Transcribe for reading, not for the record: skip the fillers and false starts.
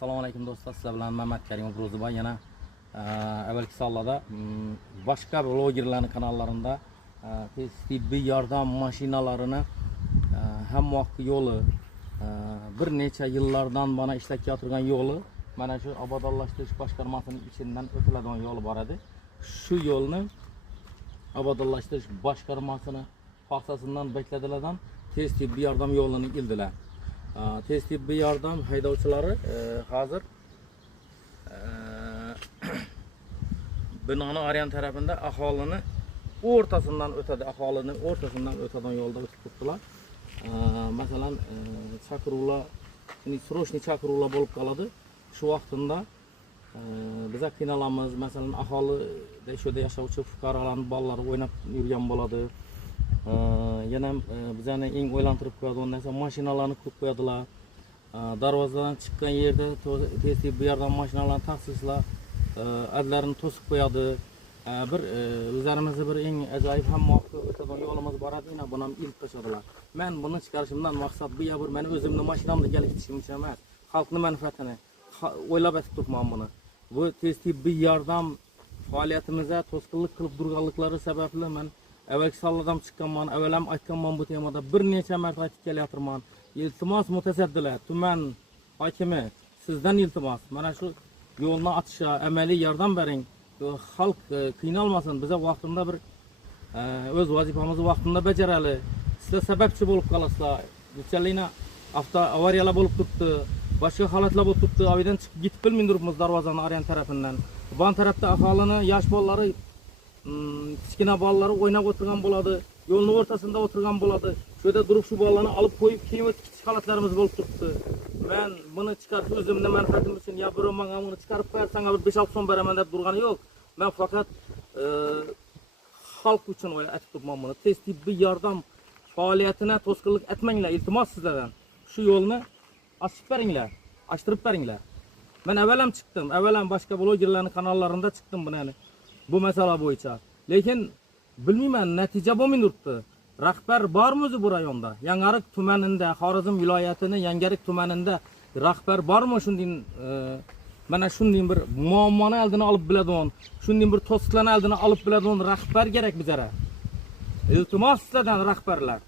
Assalomu alaykum do'stlar, sizlar bilan Mehmet Karimov Ro'ziboy. Yana evvelki sonlarda boshqa blogerlarning kanallarında tez tibbiy yordam mashinalarini ham vaqti yo'li bir necha yillardan bana ishlatib turgan yo'li mana shu obodonlashtirish boshqarmasining ichidan o'tiladigan yo'li bor edi. Shu yo'lni obodonlashtirish boshqarmasini paxtasidan bekladilardan tez tibbiy yordam yo'lini ildilar. Tez tibbiy yordam haydovchilari hozir binoni Aryan tarafında aholini o'rtasidan o'tadi, aholini o'rtasidan o'tadigan yo'lda o'tib turibdilar. Masalan, chaqiruvlar, srochniy chaqiruvlar bo'lib qoladi. Shu vaqtida biz qiynalamiz. Masalan, aholida shuda yashovchi fuqarolarning bolalari o'ynab yurgan bo'ladi. Yana bizani eng o'ylantirib qo'yadigan narsa mashinalarni ko'p qo'yadilar. Darvozadan chiqqan yerda tez tibbiy yordam mashinalarini taksistlar adlarini to'sib qo'yadi. Bir o'zlarimizda bir eng ajoyib hamma o'tadigan yo'limiz bor edi. Buni ham ilk tashadilar. Men buni chiqarishimdan maqsad bu ya bir men o'zimni mashinamda kelib ketishim uchun emas, xalqni manfaatini o'ylab aytib turibman buni. Bu tez tibbiy yordam faoliyatimizga to'sqinlik qilib turganliklari sababli men evvelki sonlardan chiqqanman, evvel ham aytganman bu temada bir necha marta aytib kelyapman. İltimos mutasaddilar, tuman hokimi sizdan iltimos. Mana shu yo'lni açışa amaliy yordam bering. Xalq qiynalmasin. Bize vaqtında bir o'z vazifamizni vaqtında bajarali. Sizlar sababchi bo'lib qolasizlar. Bunchalikna avariyalar bo'lib turibdi. Boshqa holatlar bo'lib turibdi. Oydan chiqib ketib bilmay turibmiz darvozani Aryan tarafidan. Bu tarafda aholini, yosh bolalari, kichkina bolalari o'ynab o'tirgan bo'ladi. Yo'lning o'rtasida o'tirgan bo'ladi. Shu yerda turib shu bolalarni olib qo'yib keyin o'tib ketish holatlarimiz bo'lib turibdi. Men buni chiqarib o'zimni manfaatim uchun ya birov menga buni chiqarib qo'yarsan, bir 5-6 so'm beraman deb turgani yo'q. Men faqat xalq uchun aytib turibman buni. Tez tibbiy yordam faoliyatini to'sqinlik etmanglar, iltimos sizlardan. Shu yo'lni ochib beringlar, ochtirib beringlar. Men avvalam chiqdim, avvalam boshqa blogerlarning kanallarida chiqdim buni yani. Bu masala bo'yicha. Lekin bilmayman, natija bo'lmay turibdi. Rahbar bormi o'zi bu rayonda? Yangarik tumanida, Xorazm viloyatining Yangarik tumanida rahbar bormi shunday mana shunday bir muammoni oldini olib biladigan, shunday bir to'siqlarni oldini olib biladigan rahbar kerak bizga. Iltimos sizlardan rahbarlar.